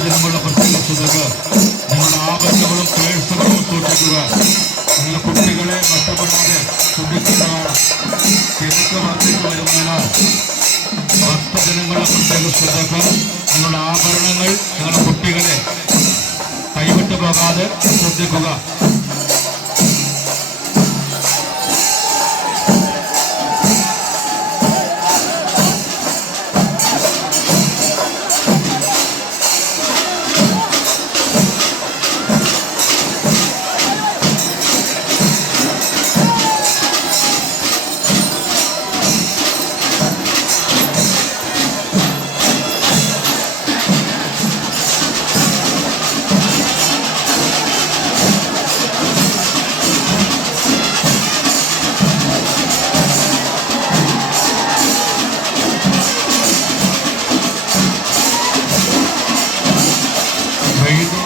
ഭക്തജനങ്ങളുടെ പ്രത്യേകതയ്ക്ക് നിങ്ങളുടെ ആഭരണങ്ങളും പേഴ്സുകളും സൂക്ഷിക്കുക. നിങ്ങളുടെ കുട്ടികളെ നഷ്ടപ്പെടാതെ ശ്രദ്ധിക്കുന്നതാണ്. തിരക്ക് വർദ്ധിച്ചു വരുന്നതിനാൽ ഭക്തജനങ്ങളുടെ പ്രത്യേക ശ്രദ്ധക്ക് നിങ്ങളുടെ ആഭരണങ്ങൾ നിങ്ങളുടെ കുട്ടികളെ കൈവിട്ടു പോകാതെ ശ്രദ്ധിക്കുക.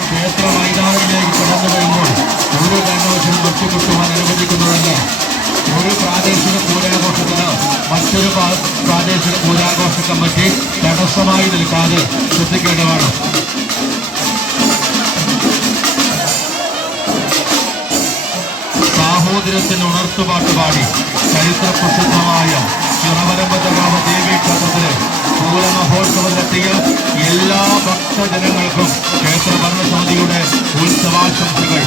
ക്ഷേത്ര മൈതാനിലേക്ക് കടന്നു വരുമ്പോൾ ഒരു കാരണവശാലും ഒറ്റപ്പെട്ടുവാൻ അനുവദിക്കുന്നതല്ല. ഒരു പ്രാദേശിക പൂരാഘോഷത്തിന് മറ്റൊരു പ്രാദേശിക പൂരാഘോഷ കമ്മിറ്റി തടസ്സമായി നിൽക്കാതെ ശ്രദ്ധിക്കേണ്ടതാണ്. സാഹോദര്യത്തിന് ഉണർത്തുപാട്ട് പാടി ചരിത്ര പ്രസിദ്ധമായ ചിറവരമ്പതകാവ് ദേവീക്ഷേത്രത്തിലെ പൂരമഹോത്സവത്തിലെത്തിയ എല്ലാ ഭക്തജനങ്ങൾക്കും ക്ഷേത്ര ഭരണസമിതിയുടെ ഉത്സവാശംസകൾ.